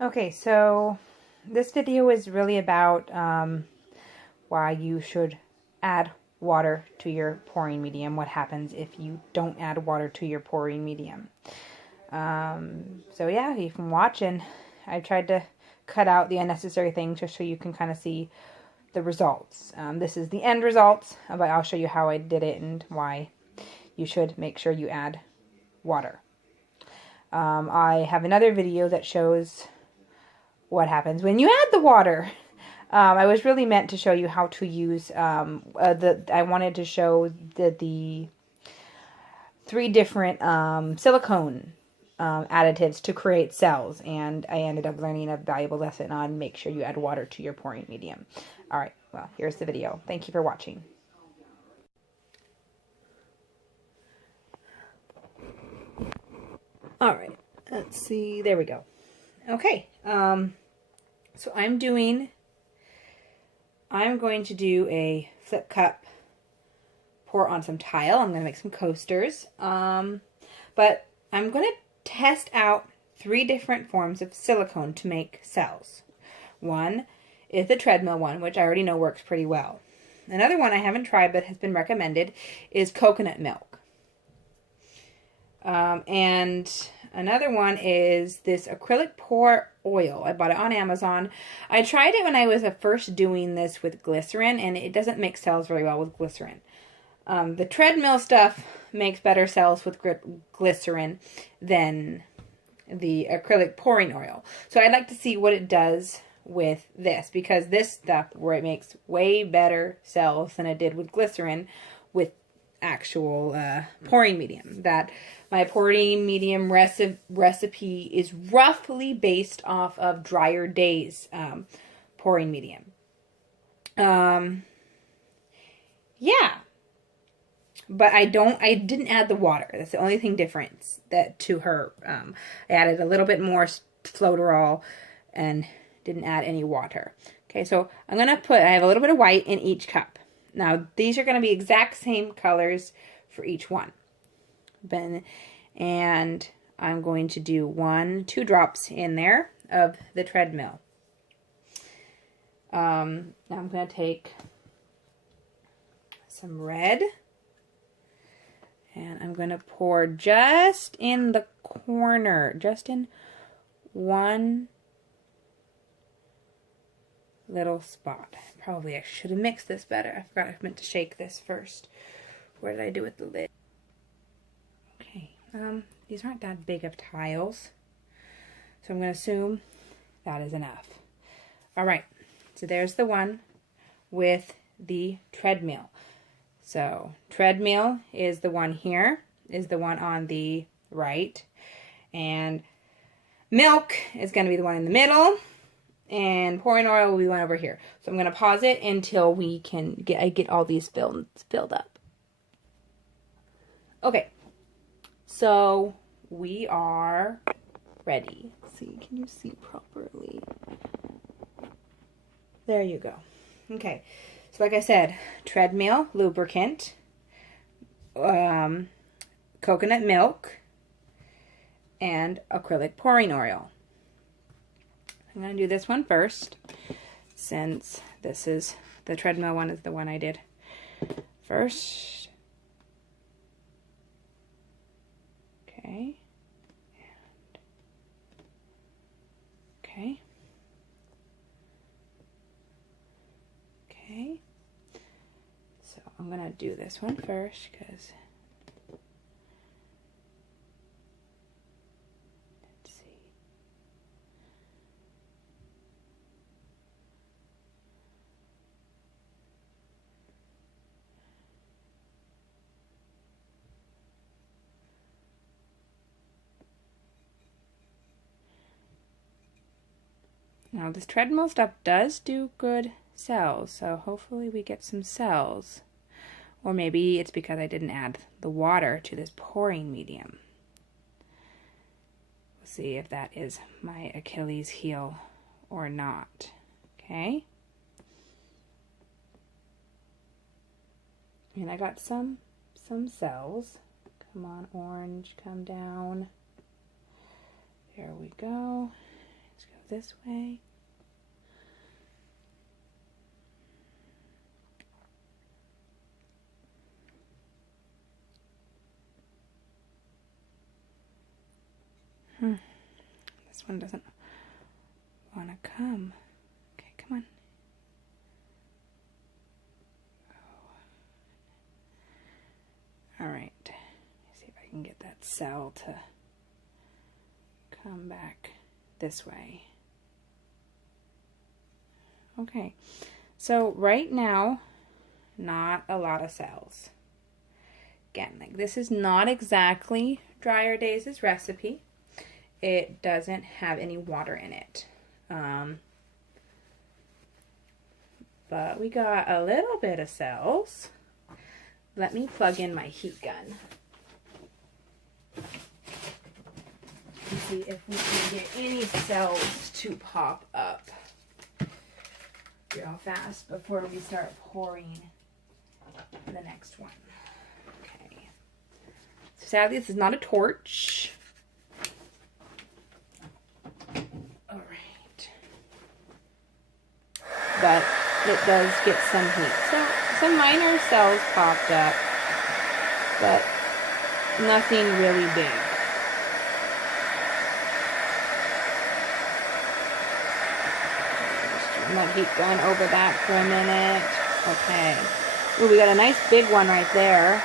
Okay, so this video is really about why you should add water to your pouring medium. What happens if you don't add water to your pouring medium? So yeah, you can watch, and I tried to cut out the unnecessary things just so you can kind of see the results. This is the end result, but I'll show you how I did it and why you should make sure you add water. I have another video that shows what happens when you add the water. I was really meant to show you how to use I wanted to show the 3 different silicone additives to create cells, and I ended up learning a valuable lesson on make sure you add water to your pouring medium. Alright, well, here's the video. Thank you for watching. Alright, let's see, there we go. Okay, so I'm going to do a flip cup pour on some tile. I'm going to make some coasters. But I'm going to test out 3 different forms of silicone to make cells. One is the treadmill one, which I already know works pretty well. Another one I haven't tried but has been recommended is coconut milk. And another one is this acrylic pour oil. I bought it on Amazon. I tried it when I was first doing this with glycerin, and it doesn't make cells very well with glycerin. The treadmill stuff makes better cells with glycerin than the acrylic pouring oil. So I'd like to see what it does with this, because this stuff where it makes way better cells than it did with glycerin with actual pouring medium. That my pouring medium recipe is roughly based off of Drier Days pouring medium. Yeah, but I didn't add the water. That's the only thing difference that to her. I added a little bit more floaterol and didn't add any water. Okay, so I'm gonna I have a little bit of white in each cup. Now, these are going to be exact same colors for each one. And I'm going to do 2 drops in there of the treadmill. Now I'm going to take some red. And I'm going to pour just in the corner, just in one little spot. Probably I should have mixed this better. I forgot I meant to shake this first. What did I do with the lid? Okay, these aren't that big of tiles, so I'm going to assume that is enough. Alright, so there's the one with the treadmill. So treadmill is the one here, is the one on the right, and milk is going to be the one in the middle, and pouring oil will be one over here. So I'm going to pause it until we can get all these filled up. Okay, so we are ready. Let's see, can you see properly? There you go. Okay, so like I said, treadmill lubricant, coconut milk, and acrylic pouring oil. I'm going to do this one first, since this is the treadmill one is the one I did first. Okay. Okay. Okay. So I'm going to do this one first because now this treadmill stuff does do good cells, so hopefully we get some cells. Or maybe it's because I didn't add the water to this pouring medium. We'll see if that is my Achilles heel or not. Okay. And I got some cells. Come on, orange, come down. There we go. Let's go this way. This one doesn't want to come. Okay, come on. All right. See if I can get that cell to come back this way. Okay, so right now, not a lot of cells. Again, like this is not exactly Dryer Days' recipe. It doesn't have any water in it. But we got a little bit of cells. Let me plug in my heat gun. And see if we can get any cells to pop up real fast before we start pouring the next one. Okay. So sadly, this is not a torch. All right. But it does get some heat. So some minor cells popped up, but nothing really big. That heat gun over that for a minute. Okay. Ooh, we got a nice big one right there.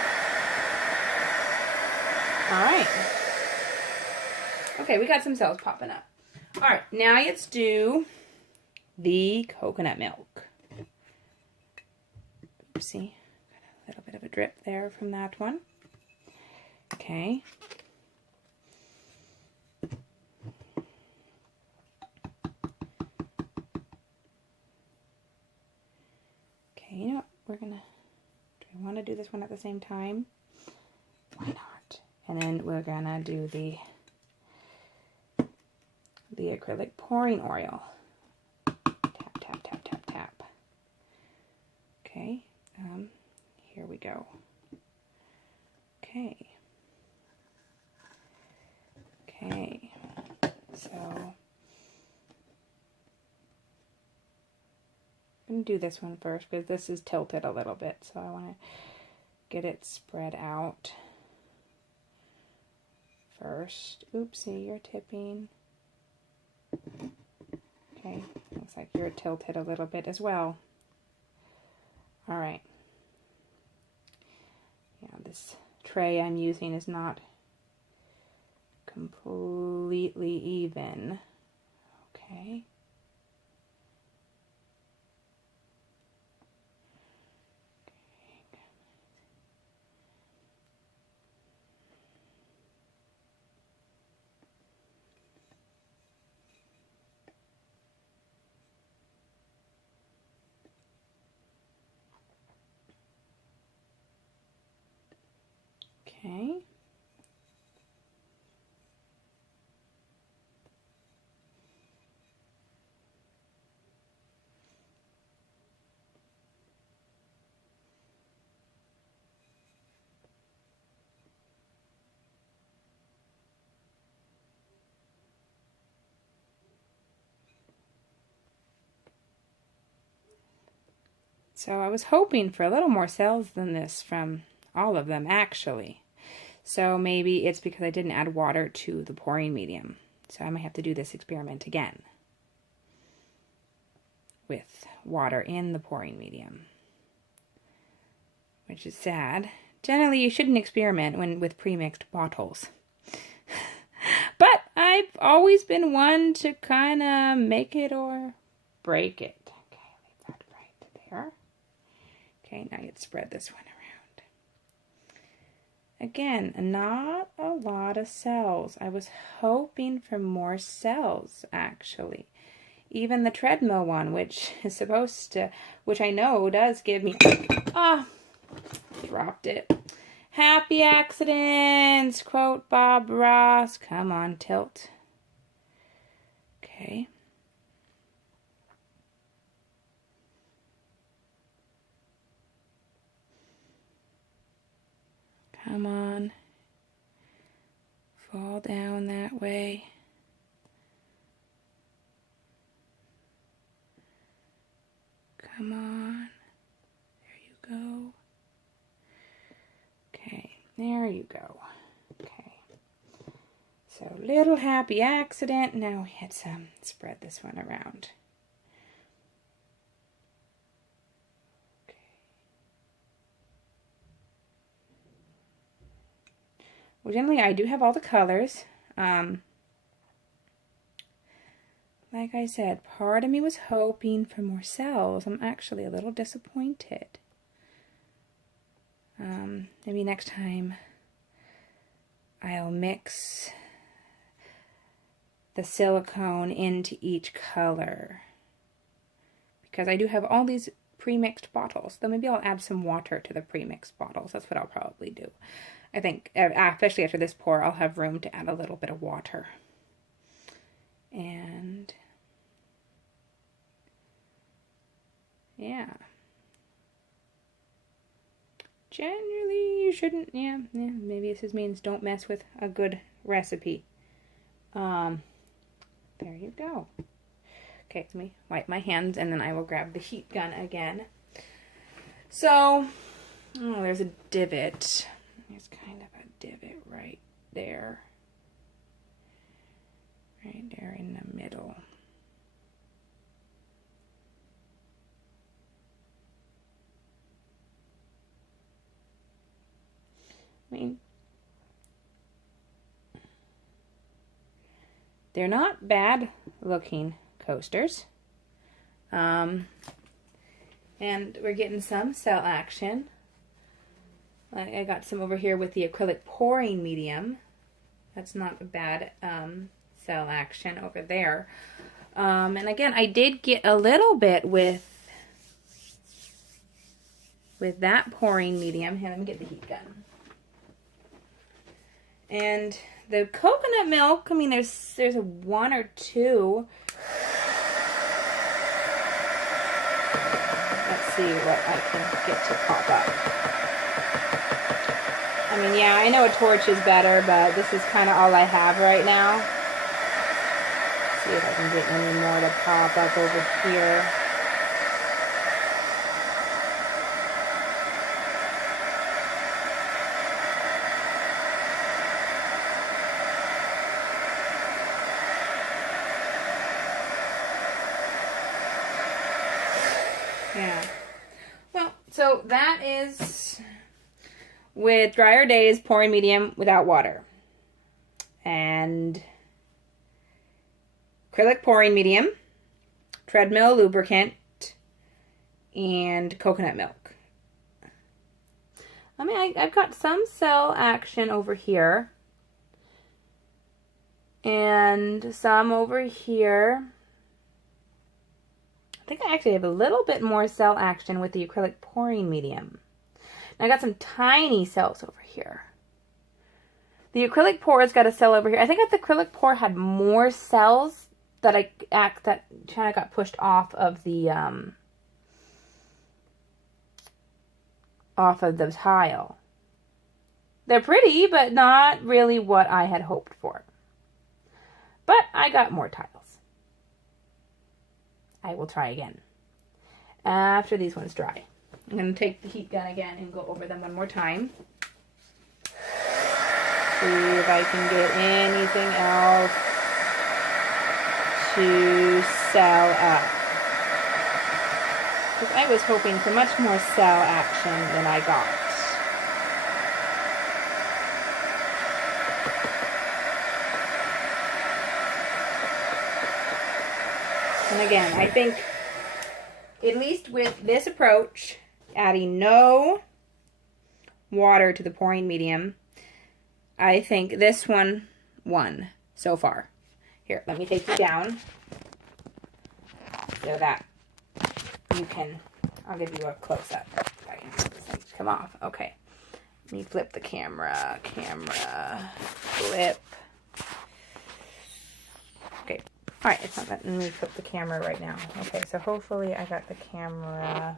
All right. Okay, we got some cells popping up. All right, now let's do the coconut milk. Oopsie, got a little bit of a drip there from that one. Okay. You know what, we're gonna, do we want to do this one at the same time? Why not? And then we're gonna do the acrylic pouring oil. Tap, tap, tap, tap, tap. Okay, here we go. Okay. Okay, so I'm going to do this one first because this is tilted a little bit, so I want to get it spread out first. Oopsie, you're tipping. Okay, looks like you're tilted a little bit as well. All right. Yeah, this tray I'm using is not completely even. Okay. Okay. So I was hoping for a little more cells than this from all of them, actually. So maybe it's because I didn't add water to the pouring medium. So I might have to do this experiment again with water in the pouring medium, which is sad. Generally, you shouldn't experiment with pre-mixed bottles. But I've always been one to kind of make it or break it. Okay, leave that right there. Okay, now you'd spread this one around. Again, not a lot of cells. I was hoping for more cells, actually. Even the treadmill one, which is supposed to, which I know does give me, dropped it. Happy accidents, quote Bob Ross. Come on, tilt. Okay. Come on. Fall down that way. Come on. There you go. Okay, there you go. Okay. So, little happy accident. Now we had some. Spread this one around. Okay. Well, generally I do have all the colors. Like I said, part of me was hoping for more cells. I'm actually a little disappointed. Maybe next time I'll mix the silicone into each color. Because I do have all these pre-mixed bottles. So maybe I'll add some water to the pre-mixed bottles. That's what I'll probably do. I think, especially after this pour, I'll have room to add a little bit of water. And yeah. Generally, you shouldn't, yeah, maybe this means don't mess with a good recipe. There you go. Okay, let me wipe my hands and then I will grab the heat gun again. So, oh, there's a divot. There's kind of a divot right there. Right there in the middle. I mean, they're not bad looking coasters. And we're getting some cell action. I got some over here with the acrylic pouring medium. That's not a bad cell action over there. And again, I did get a little bit with that pouring medium. Here, let me get the heat gun. And the coconut milk, I mean, there's a one or two. Let's see what I can get to pop up. I mean, yeah, I know a torch is better, but this is kind of all I have right now. Let's see if I can get any more to pop up over here. Yeah. Well, so that is with drier days, pouring medium without water. And acrylic pouring medium, treadmill lubricant, and coconut milk. I mean, I've got some cell action over here. And some over here. I think I actually have a little bit more cell action with the acrylic pouring medium. And I got some tiny cells over here. The acrylic pour's got a cell over here. I think the acrylic pour had more cells that that kind of got pushed off of the tile. They're pretty, but not really what I had hoped for. But I got more tiles. I will try again after these ones dry. I'm going to take the heat gun again and go over them one more time. See if I can get anything else to cell up. Because I was hoping for much more cell action than I got. And again, I think, at least with this approach, adding no water to the pouring medium, I think this one won so far. Here, let me take you down so that you can, I'll give you a close-up. If I can get this thing to come off. Okay. Let me flip the camera. Flip. Okay. All right, it's not letting me flip the camera right now. Okay, so hopefully I got the camera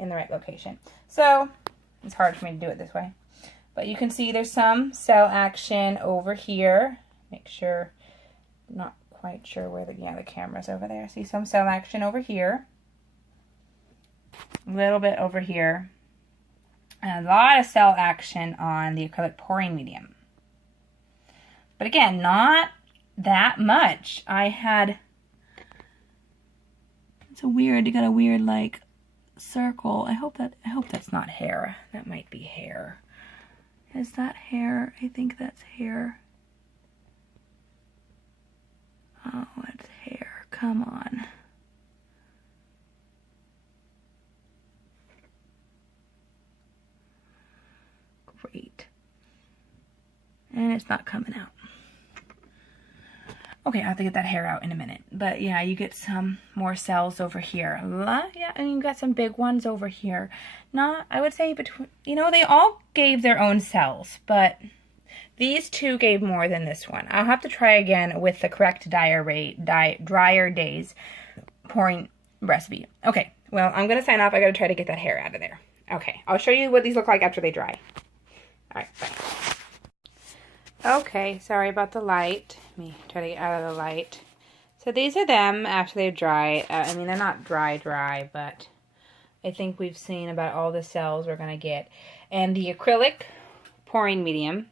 in the right location. So, it's hard for me to do it this way. But you can see there's some cell action over here. Make sure, not quite sure where the camera's over there. See some cell action over here. a little bit over here. And a lot of cell action on the acrylic pouring medium. But again, not that much. I had, it's a weird, you got a weird like circle. I hope that's not hair. That might be hair. Is that hair? I think that's hair. Oh, it's hair. Come on. Great. And it's not coming out. Okay, I'll have to get that hair out in a minute. But yeah, you get some more cells over here. Yeah, and you got some big ones over here. Not, I would say between, you know, they all gave their own cells, but these two gave more than this one. I'll have to try again with the correct drier days pouring recipe. Okay, well, I'm going to sign off. I got to try to get that hair out of there. Okay, I'll show you what these look like after they dry. All right, bye. Okay, sorry about the light. Let me try to get out of the light. So these are them after they dry. I mean, they're not dry, but I think we've seen about all the cells we're going to get. And the acrylic pouring medium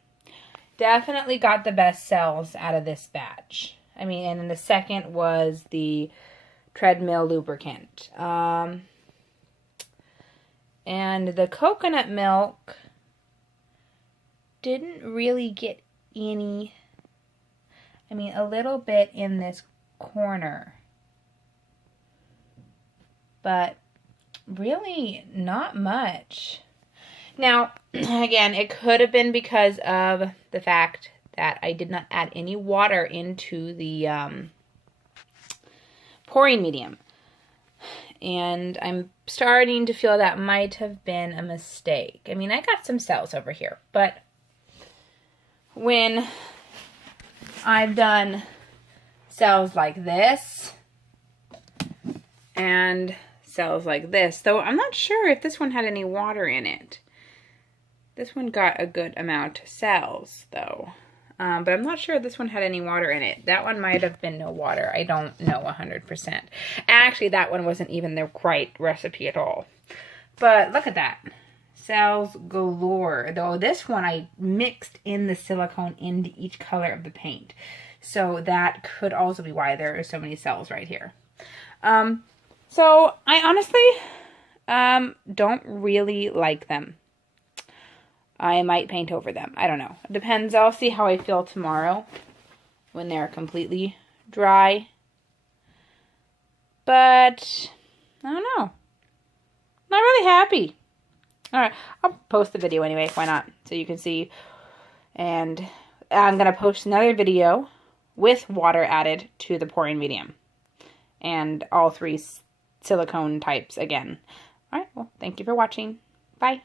definitely got the best cells out of this batch. I mean, and then the second was the treadmill lubricant. And the coconut milk didn't really get any, I mean, a little bit in this corner, but really not much. Now, again, it could have been because of the fact that I did not add any water into the pouring medium. And I'm starting to feel that might have been a mistake. I mean, I got some cells over here, but when I've done cells like this and cells like this, though I'm not sure if this one had any water in it. This one got a good amount of cells, though. But I'm not sure this one had any water in it. That one might have been no water. I don't know 100%. Actually, that one wasn't even the right recipe at all. But look at that. Cells galore. Though this one I mixed in the silicone into each color of the paint. So that could also be why there are so many cells right here. So I honestly don't really like them. I might paint over them. I don't know. It depends. I'll see how I feel tomorrow when they're completely dry. But I don't know. Not really happy. Alright, I'll post the video anyway. Why not? So you can see. And I'm going to post another video with water added to the pouring medium. And all three silicone types again. Alright, well, thank you for watching. Bye.